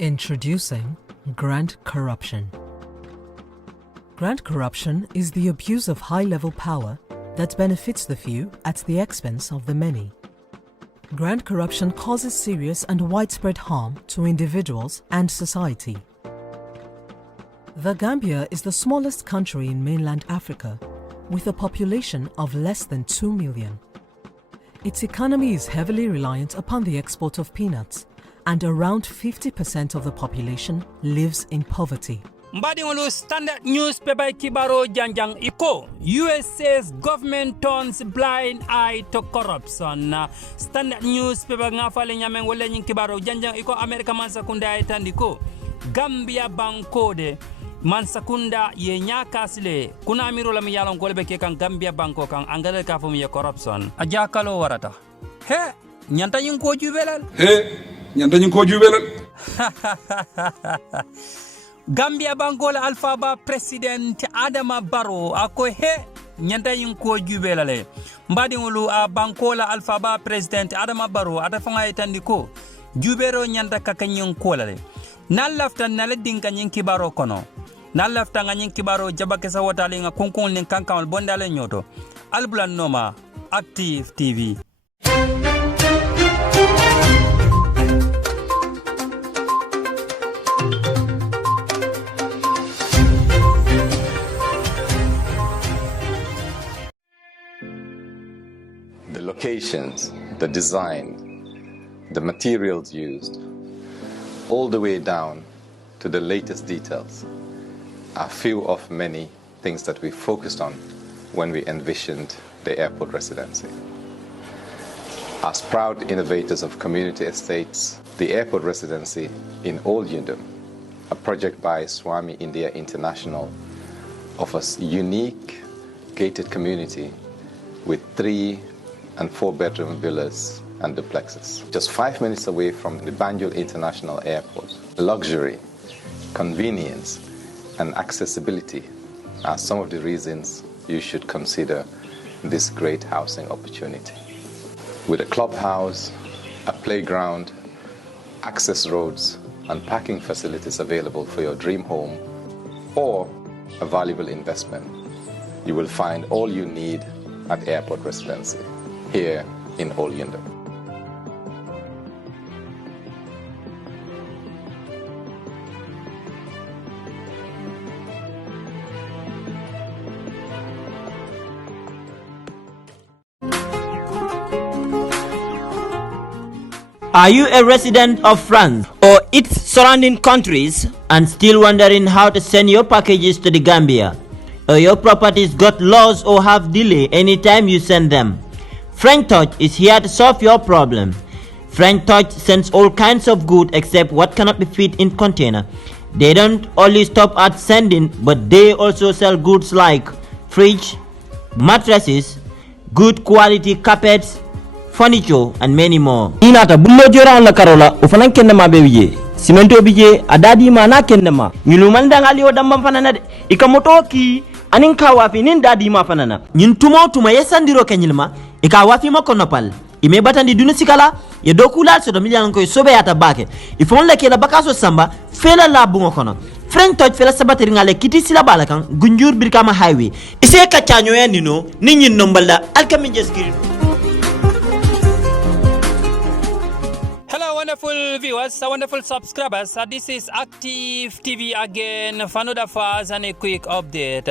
Introducing Grand Corruption. Grand corruption is the abuse of high-level power that benefits the few at the expense of the many. Grand corruption causes serious and widespread harm to individuals and society. The Gambia is the smallest country in mainland Africa, with a population of less than 2 million. Its economy is heavily reliant upon the export of peanuts, and around 50% of the population lives in poverty. Mbadiŋolu Standard newspaper kibaro janjang iko USA's government turns blind eye to corruption. Standard newspaper ngafale nyameng wala nying kibaro janjang iko America mansakunda etandiko Gambia bankode mansakunda ye nyakasile kuna amiro la miyalon golbe ke kan Gambia banko kan angale ka fum ye corruption ajakalo warata he nyanta nying ko jubelal Gambia Bangola Alphaba President Adama Barrow ako he nyanda yin ko jubelale mbadi ngulu a Bangola Alphaba President Adama Barrow atafanga itandiko jubero nyanda kakanyin kolale nan lafta nale dinka nyin kibaro kono nan lafta nyin kibaro jabake sa wotale nga konkon nin kankan bondale nyoto albulan noma Active TV. The locations, the design, the materials used, all the way down to the latest details, are few of many things that we focused on when we envisioned the airport residency. As proud innovators of community estates, the airport residency in Old Yundum, a project by Swami India International, offers unique gated community with 3 and 4-bedroom villas and duplexes. Just 5 minutes away from the Banjul International Airport. Luxury, convenience, and accessibility are some of the reasons you should consider this great housing opportunity. With a clubhouse, a playground, access roads, and parking facilities available for your dream home or a valuable investment, you will find all you need at Airport Residency here in Old Yundum. Are you a resident of France or its surrounding countries and still wondering how to send your packages to the Gambia? Or your properties got lost or have delay anytime you send them? French Touch is here to solve your problem. French Touch sends all kinds of goods except what cannot be fit in container. They don't only stop at sending, but they also sell goods like fridge, mattresses, good quality carpets, furniture, and many more. Inata bullo jora la karola ufanan kenna ma bewije simento bije adadi ma na kenna ma nyulu manda ngali o damba fanana de ikamoto ki anin ka wafi nin dadi ma fanana nyin tumo tuma yesandiro kenyilma ika wafi ma konopal ime batandi dunu sikala ye dokula so do miliyan ko sobe yata bake ifon le kela bakaso samba fela la bungo kono French Touch fela sabateri ngale kiti sila balakan gunjur birkama highway ise ka chanyo ya nino ninyin nombala alkami jeskiri. Wonderful viewers, wonderful subscribers. This is Active TV again for another fast and a quick update.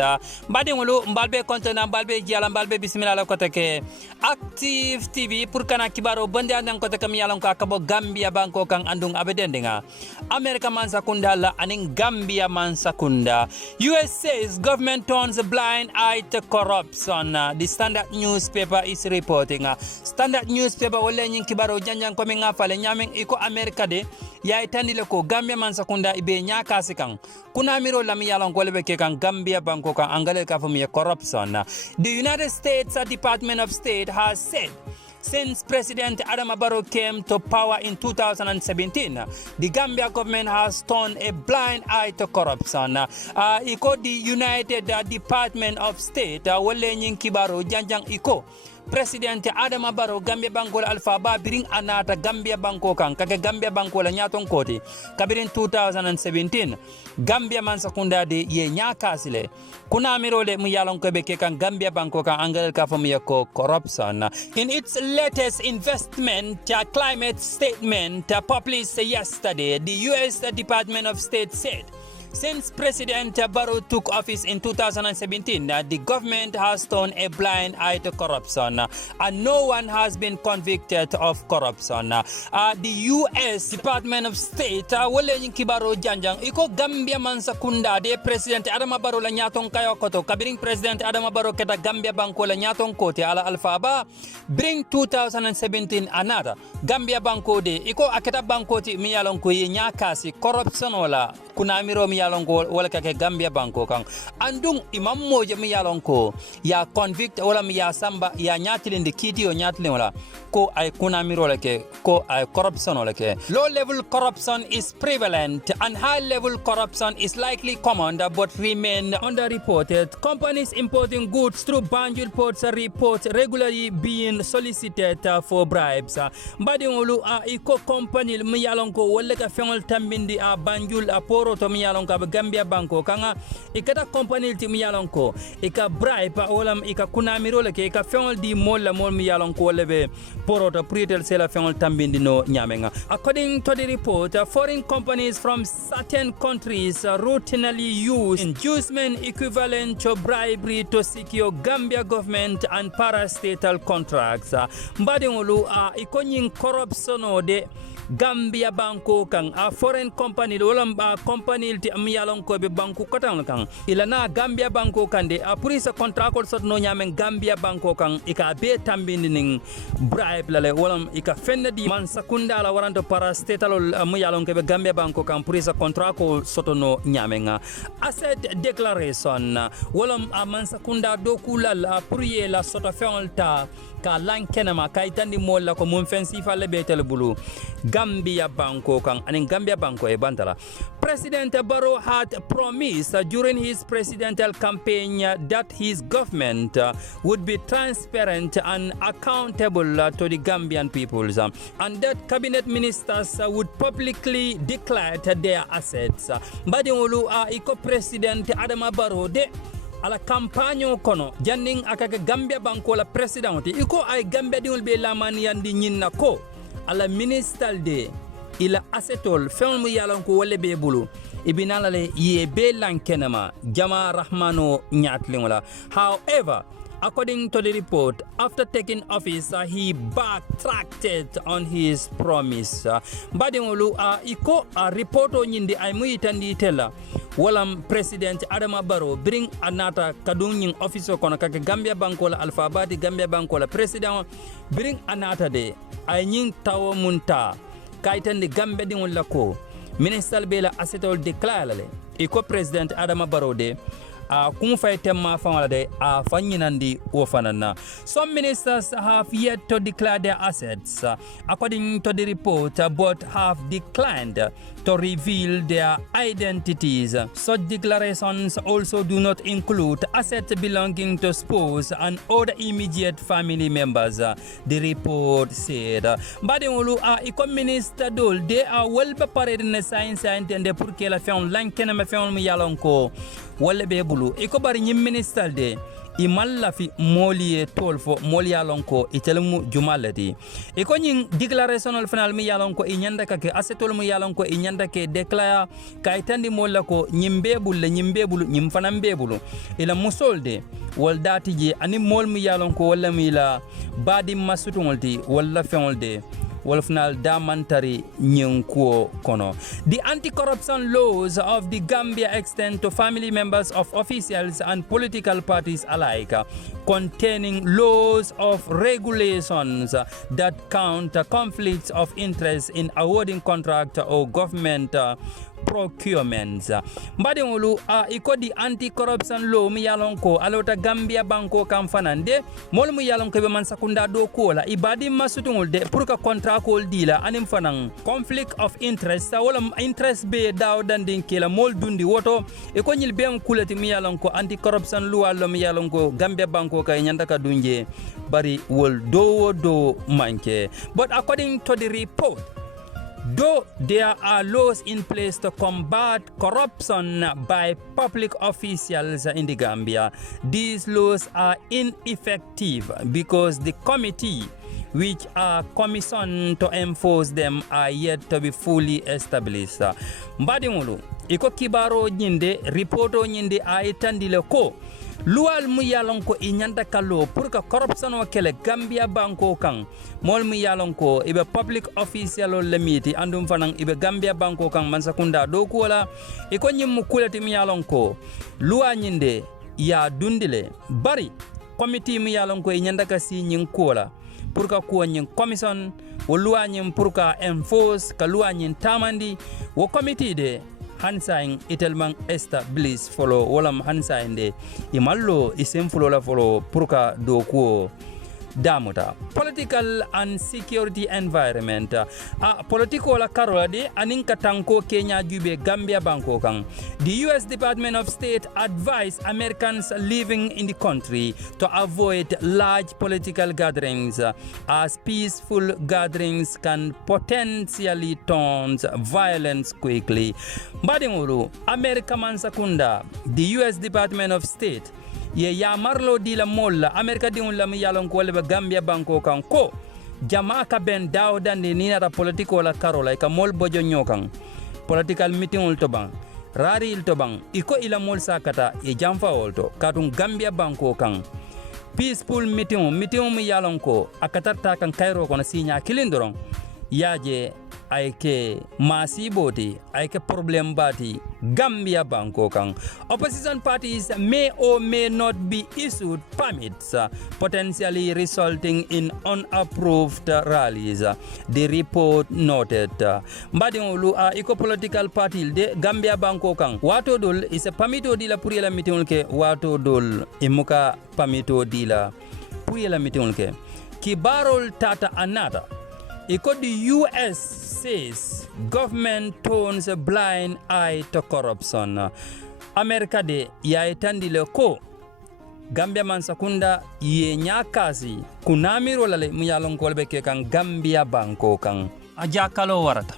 Badingulu mbalbe content mbalbe giala mbalbe bismillah la koteke Active TV pour kana kibaro bande andang koteke miyalan ko akabo Gambia banko kang andung abedendenga America man sakunda la aning Gambia man sakunda. USA's government turns a blind eye to corruption. The Standard newspaper is reporting. Standard newspaper wala nyin kibaro janjang ko minga fale nyameng iko America de ya itandile ko Gambia man sakunda ibe nyaka sikang kuna miro lam yalon golbe ke kan Gambia banko kan angale ka fum ye corruption. The United States Department of State has said since President Adama Barrow came to power in 2017, the Gambia government has turned a blind eye to corruption. Iko the United Department of State wale nyin kibaro janjang iko President Adama Barrow Gambia Banko Alpha Ba biring anata Gambia Banko kan kake Gambia Banko la nyaton koti kabirin 2017 Gambia man sakunda de ye nyakasile kuna mirole mu yalon ko be kan Gambia Banko kan angal ka fam yako corruption. In its latest investment climate statement published yesterday, the US Department of State said since President Barrow took office in 2017, the government has turned a blind eye to corruption, and no one has been convicted of corruption. The U.S. Department of State, wale kibaro janjang, iko Gambia man sakunda de President Adama Barrow la nyatong kayo koto, kabiring President Adama Barrow keta Gambia Banko la nyatong kote ala Alfaba, bring 2017 another Gambia Banko de, iko aketa Banko ti miyalong ko nyakasi corruption wala kunamiro miyalonko wala kake Gambia Banko kan andung imam moja miyalonko ya convict wala miya samba ya nyatilinde kiti o nyatilin wala ko ay kunamiro lake ko ay corruption lake. Low level corruption is prevalent and high level corruption is likely common but remain underreported. Companies importing goods through Banjul ports report regularly being solicited for bribes. Badingolu iko company miyalonko wala ka fengol tambindi Banjul poro to miyalonko Gambia Banko kanga ikata company ti miyalonko ika bribe wala ika kunamiro lake ika fengol di mol la mol miyalonko lebe poro to pritel sela fengol tambindi no nyamenga. According to the report, foreign companies from certain countries routinely use inducement equivalent to bribery to secure Gambia government and parastatal contracts. Mbadingulu ikonyin corruption de Gambia Banko kang foreign company wala company ti amiyalon ko be banku kotang kang ilana Gambia Banko kande purisa contract sot no nyamen Gambia Banko kang ika be tambindi ning bribe lale wala ika fenda di man sakunda la waranto parastatal amiyalon ko be Gambia Banko kang purisa contract soto no nyamenga asset declaration wala man sakunda dokula puriye la soto fenolta ka lankenama kaitandi molla ko mum fensi falle betel bulu Gambia Banko kang anin Gambia Banko e bantala. President Barrow had promised during his presidential campaign that his government would be transparent and accountable to the Gambian peoples, and that cabinet ministers would publicly declare their assets. Badingulu iko President Adama Barrow de ala campagne kono janning akaka Gambia Banko la president iko ay Gambia diul be lamani yandi nyinna ko ala minister de ila asetol film yalan ko wala be bulu ibinala le ye be lankenama jama rahmano nyatlingula. However, according to the report, after taking office, he backtracked on his promise. Badingulu iko report on yindi ay muitandi tela walam President Adama Barrow bring anata kadung office kono kake Gambia Banko la alphabeti Gambia Banko la president bring anata de ay nying tawo munta kaitan de Gambia dingol la ko minister bela asetol declare le iko President Adama Barrow de kum fay temma fangala de fanyinandi o fanana. Some ministers have yet to declare their assets according to the report, but have declined to reveal their identities. Such declarations also do not include assets belonging to spouse and other immediate family members, the report said. Badingulu iko minister dol they are well prepared in the science and de pour que la fion lankene me fion mi yalonko wala be bulu iko bari nyim minister de imalla fi moliye tolfo moli yalonko itelmu jumalati iko nyin declarational final mi yalonko inyanda kake asetol mu yalonko inyanda ke declare kaitandi molla ko nyimbe bulu nyim fanam be bulu ila musolde wal dati je ani mol mi yalonko wala mi la badi masutungolti wala fenolde wolfnal damantari nyenkuo kono. The anti-corruption laws of the Gambia extend to family members of officials and political parties alike, containing laws of regulations that counter conflicts of interest in awarding contract or government procurements mbadi ngulu iko di anti-corruption law mi yalon ko alota Gambia banko kam fanande mol mu yalon ko be man sakunda do ko la ibadi masutungul de pour ka contrat ko dila anim fanan conflict of interest wala interest be daw dandin kila mol dundi woto e ko nyil bem kulati mi yalon ko anti-corruption law lo mi yalon ko Gambia banko kay nyanda ka dunje bari wol do manke. But according to the report, though there are laws in place to combat corruption by public officials in the Gambia, these laws are ineffective because the committee which are commissioned to enforce them are yet to be fully established. Mbadimulu, iko kibaro nyinde, reporto nyinde aitandile ko luwal mu yalon ko inyanda kalo pour que corruption o kele Gambia banko kan mol mu yalon ko ibe public official o lemiti andum fanan ibe Gambia banko kan man sakunda do ko la iko nyim mu kulati mu yalon ko luwa nyinde ya dundile bari committee mu yalon ko inyanda ka si nyin ko la pour que ko nyin commission wo luwa nyin pour que enforce ka luwa nyin tamandi wo committee de hansain itelman establish follow wolam hansain de imallo isem follow la follow purka do ko damuta political and security environment political la karola de aninka tanko Kenya jube Gambia banko kan the US Department of State advised Americans living in the country to avoid large political gatherings as peaceful gatherings can potentially turn violence quickly. Badinguru America man sakunda the US Department of State ye ya marlo di la molla America di la mi yalon ko le Gambia banko kan ko jama ka ben dawda ni na politiko la karola ka mol bojo nyokan political meeting ul to ban rari il to ban iko ila mol sakata e jamfa olto katun Gambia banko kan peaceful meeting mi yalon ko akatarta kan kairo kono sinya kilindoron yaje ayke masiboti ayke problem bati Gambia banko kan opposition parties may or may not be issued permits potentially resulting in unapproved rallies, the report noted. Mbadingulu iko political party de Gambia banko kan wato dol is a permito di la puriela mitingul ke wato dol imuka permito di la puriela mitingul ke kibarol tata anata. The US says government turns a blind eye to corruption. America de ya itandile ko Gambia man sakunda ye nyakasi kunamiro lale muyalon kolbe ke kan Gambia banko kan ajakalo warata.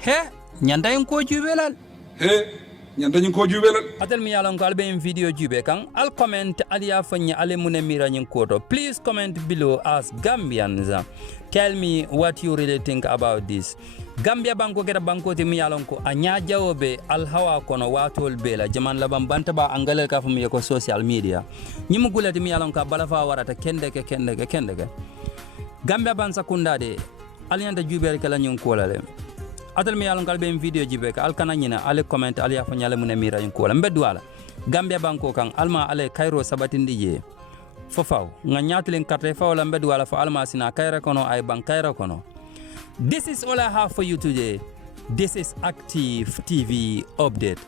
He nyanda ko jubelal. He nyanda ko jubelal. Atel muyalon kolbe in video jube kan al comment aliya fanya ale munemira nyin koto. Please comment below as Gambians. Tell me what you really think about this. Gambia banko kera banko ti miyalon ko anya jawobe al hawa kono watol bela jaman laban banta ba angale ka fum yeko social media nyimu gulati miyalon ka balafa warata kendeke Gambia ban sakunda de alianda jubere kala nyun ko lale atal miyalon kal be video jibe ka al kana nyina ale comment ali afa nyale mun mira nyun ko la mbedwala Gambia banko kan alma ale Cairo sabatindi je fofaw nga nyatlen carte fa wala mbed wala fa alma sina kayra kono ay ban kayra kono. This is all I have for you today. This is Active TV Update.